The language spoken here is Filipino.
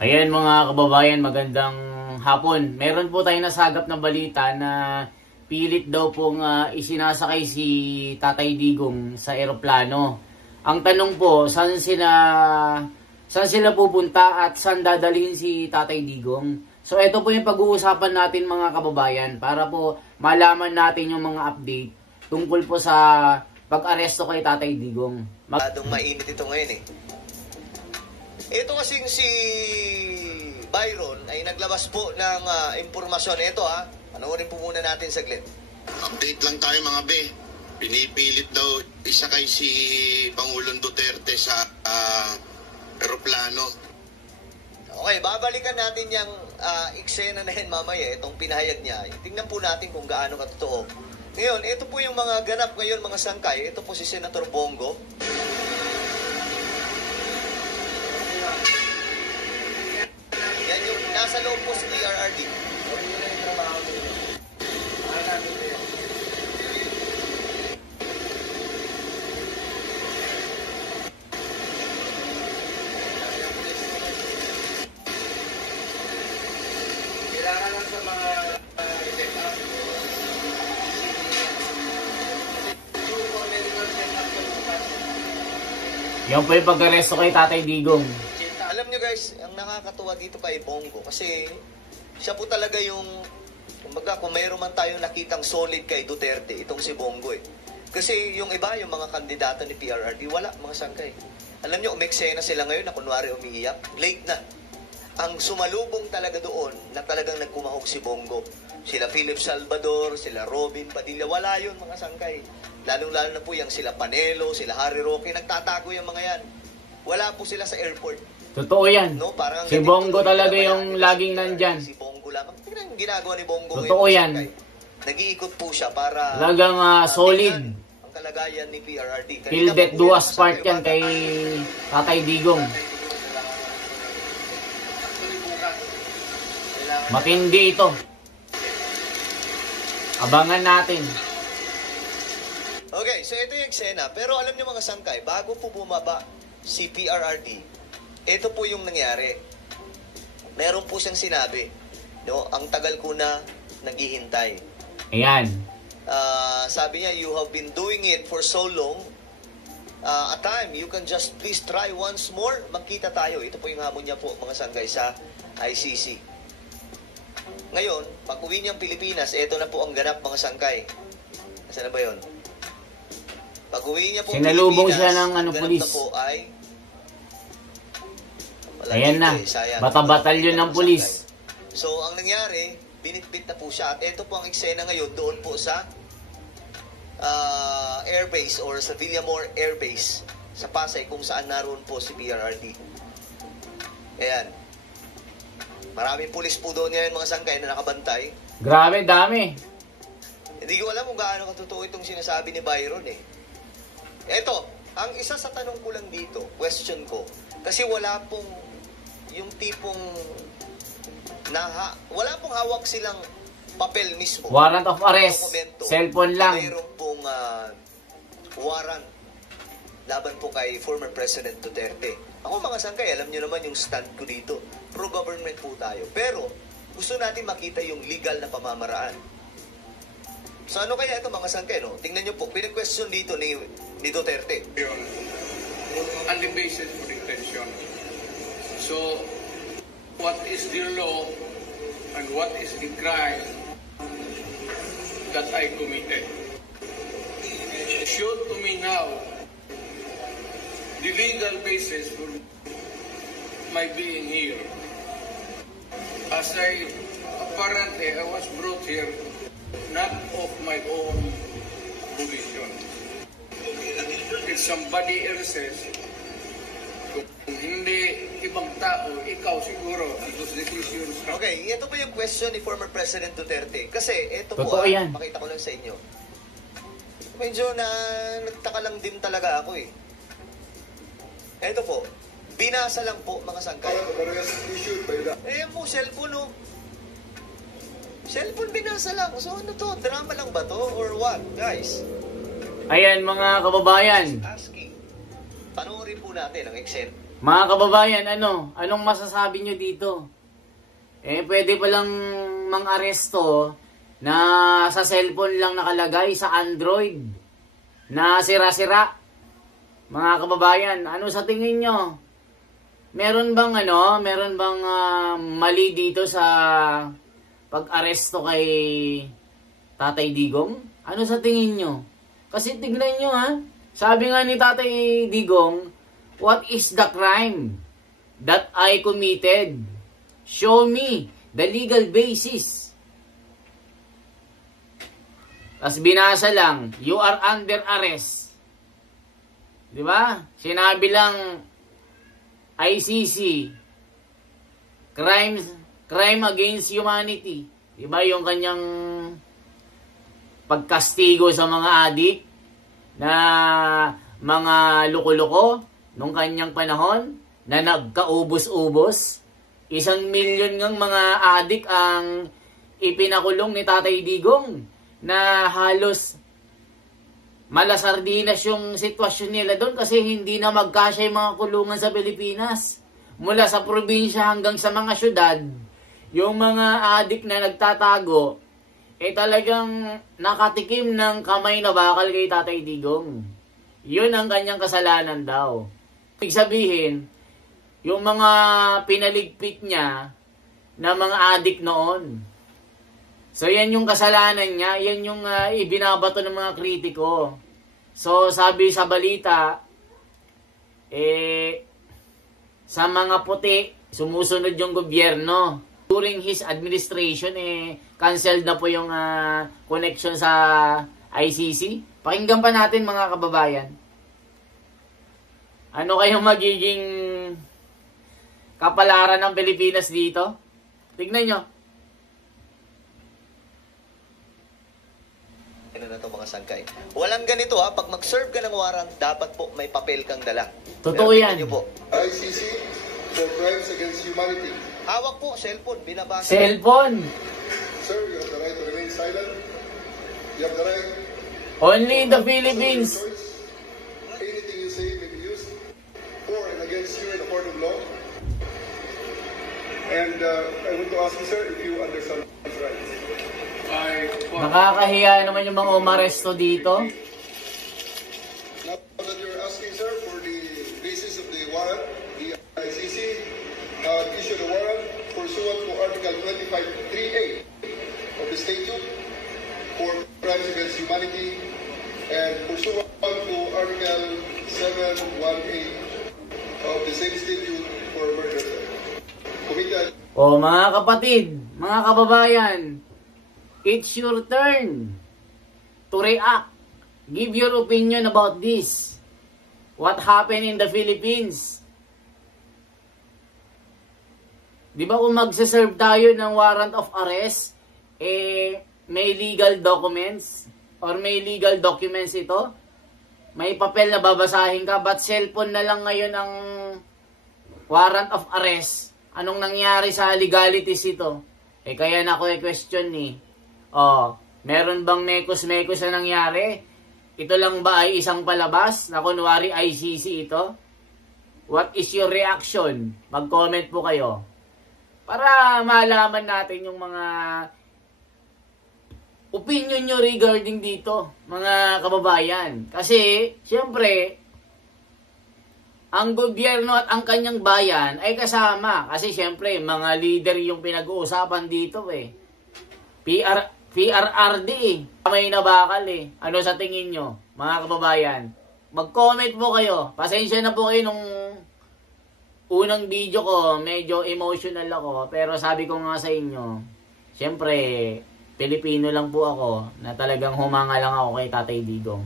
Ayan mga kababayan, magandang hapon. Meron po tayong nasagap na balita na pilit daw pong isinasakay si Tatay Digong sa eroplano. Ang tanong po, saan sila pupunta at saan dadalhin si Tatay Digong? So ito po yung pag-uusapan natin mga kababayan para po malaman natin yung mga update tungkol po sa pag-aresto kay Tatay Digong. Mainit ito ngayon eh. Ito kasing si Byron ay naglabas po ng impormasyon. Ito panoorin po muna natin saglit. Update lang tayo mga be. Pinipilit daw isakay si Pangulong Duterte sa eroplano. Okay, babalikan natin yung eksena na yan mamaya, itong pinahayag niya. Tingnan po natin kung gaano katotoo. Ngayon, ito po yung mga ganap ngayon, mga sangkay. Ito po si Senator Bongo. Yan yung nasa loob po si PRRD. Yan po yung pag-aresto kay Tatay Digong. Alam nyo guys, ang nakakatuwa dito kay Bongo kasi siya po talaga yung, kumbaga kung mayroon man tayong nakitang solid kay Duterte, itong si Bongo eh. Kasi yung iba, yung mga kandidato ni PRRD, wala mga sangkay. Alam nyo, umeksena sila ngayon na kunwari umiiyak, late na. Ang sumalubong talaga doon na talagang nagkumahog si Bongo. Sila Philip Salvador, sila Robin Padilla, wala yun mga sangkay. Lalong-lalo na po yung sila Panelo, sila Harry Roque, nagtatago yung mga yan. Wala po sila sa airport. Totoo yan. No, parang si Bongo talaga yung laging nandyan. Si Bongo lamang. Tingnan yung ginagawa ni Bongo. Totoo yan. Nag-iikot po siya para talagang solid. Ang kalagayan ni PRRD. Hildet duas part yan kay Tatay Digong. Matindi ito. Abangan natin. Okay, so ito yung eksena. Pero alam niyo mga sangkay, bago po bumaba si PRRD, ito po yung nangyari. Meron po siyang sinabi. No? Ang tagal ko na naghihintay. Ayan. Sabi niya, you have been doing it for so long. A time, you can just please try once more. Magkita tayo. Ito po yung hamon niya po, mga sangkay, sa ICC. Ngayon, pag uwi niyang Pilipinas, ito na po ang ganap, mga sangkay. Nasaan na ba yun? Pag uwi niya po sinalubong Pilipinas, siya ng pulis. na po ay ayan na, bata-batalyon ng pulis. So, ang nangyari, binitbit na po siya. At ito po ang eksena ngayon doon po sa airbase or sa Villamor Airbase sa Pasay kung saan naroon po si PRRD. Ayan. Maraming pulis po doon ngayon mga sangkay na nakabantay. Grabe, dami. Hindi ko alam kung gaano katotoo itong sinasabi ni Byron eh. Eto, ang isa sa tanong ko lang dito, question ko, kasi wala pong yung tipong wala pong hawak silang papel mismo. Warrant of arrest, dokumento, cellphone lang. Mayroon pong warrant laban po kay former President Duterte. Ako mga sangkay, alam nyo naman yung stand ko dito. Pro-government po tayo. Pero gusto natin makita yung legal na pamamaraan. So ano kaya ito mga sangkay, no? Tingnan nyo po, pinag-question dito ni Duterte. On the basis for detention. So, what is the law and what is the crime that I committed? Show to me now the legal basis for my being here. As apparently I was brought here not of my own volition. If somebody else says, kung hindi ibang tao, ikaw siguro, those decisions. Okay, ito po yung question ni former President Duterte. Kasi ito po, pakita ko lang sa inyo. Medyo nagtaka lang din talaga ako eh. Ito po, binasa lang po mga sangkay. Mo, cellphone no. Cellphone binasa lang. So ano to? Drama lang ba to? Or what? Guys? Ayan mga kababayan. Asking. Panoorin po natin ang eksena. Mga kababayan, anong masasabi nyo dito? Pwede palang mang-aresto na sa cellphone lang nakalagay sa Android na sira-sira. Mga kababayan, ano sa tingin nyo? Meron bang mali dito sa pag-aresto kay Tatay Digong? Ano sa tingin nyo? Kasi tignan nyo sabi nga ni Tatay Digong, what is the crime that I committed? Show me the legal basis. Tapos binasa lang, you are under arrest. Di ba? Sinabi lang, ICC, crime against humanity. Di ba yung kanyang pagkastigo sa mga adik na mga loko-loko nung kanyang panahon na nagkaubos-ubos. 1 milyon ng mga adik ang ipinakulong ni Tatay Digong na halos malasardinas yung sitwasyon nila doon kasi hindi na magkasya yung mga kulungan sa Pilipinas. Mula sa probinsya hanggang sa mga syudad, yung mga adik na nagtatago, talagang nakatikim ng kamay na bakal kay Tatay Digong. Yun ang kanyang kasalanan daw. Ibig sabihin, yung mga pinaligpit niya na mga adik noon. So yan yung kasalanan niya, yan yung ibinabato ng mga kritiko. So sabi sa balita, sa mga puti, sumusunod yung gobyerno. During his administration, canceled na po yung connection sa ICC. Pakinggan pa natin mga kababayan. Ano kayong magiging kapalaran ng Pilipinas dito? Tignan nyo. Ano na to mga sangkay? Walang ganito pag mag-serve ka ng warrant, dapat po may papel kang dala. Totoo yan. Po. ICC for crimes against humanity. Hawak po, cellphone, binabasa. Cellphone. Sir, you have the right to remain silent. You have the right. Only in the Philippines. Anything you say may be used for and against you in a court of law. And I want to ask you, sir, if you understand these rights. Nakakahiya naman yung mga umaresto dito. Now that you're asking, sir, for the basis of the warrant, the ICC issued a warrant pursuant to Article 25(3)(a) of the statute for crimes against humanity and pursuant to Article 718 of the same statute for murder. Committed. O mga kapatid, mga kababayan, it's your turn to react. Give your opinion about this. What happened in the Philippines? Di ba kung magsaserve tayo ng warrant of arrest, may legal documents or may legal documents ito? May papel na babasahin ka, but cellphone na lang ngayon ang warrant of arrest. Anong nangyari sa legalities ito? Kaya na ako question meron bang mekos-mekos na nangyari? Ito lang ba ay isang palabas na kunwari ICC ito? What is your reaction? Mag-comment po kayo. Para malaman natin yung mga opinion nyo regarding dito, mga kababayan. Kasi, siyempre, ang gobyerno at ang kanyang bayan ay kasama. Kasi, siyempre, mga leader yung pinag-uusapan dito PRRD Kamay na bakal Ano sa tingin nyo, mga kababayan? Mag-comment po kayo. Pasensya na po kayo nung unang video ko, medyo emotional ako. Pero sabi ko nga sa inyo, siyempre, Pilipino lang po ako na talagang humanga lang ako kay Tatay Digong.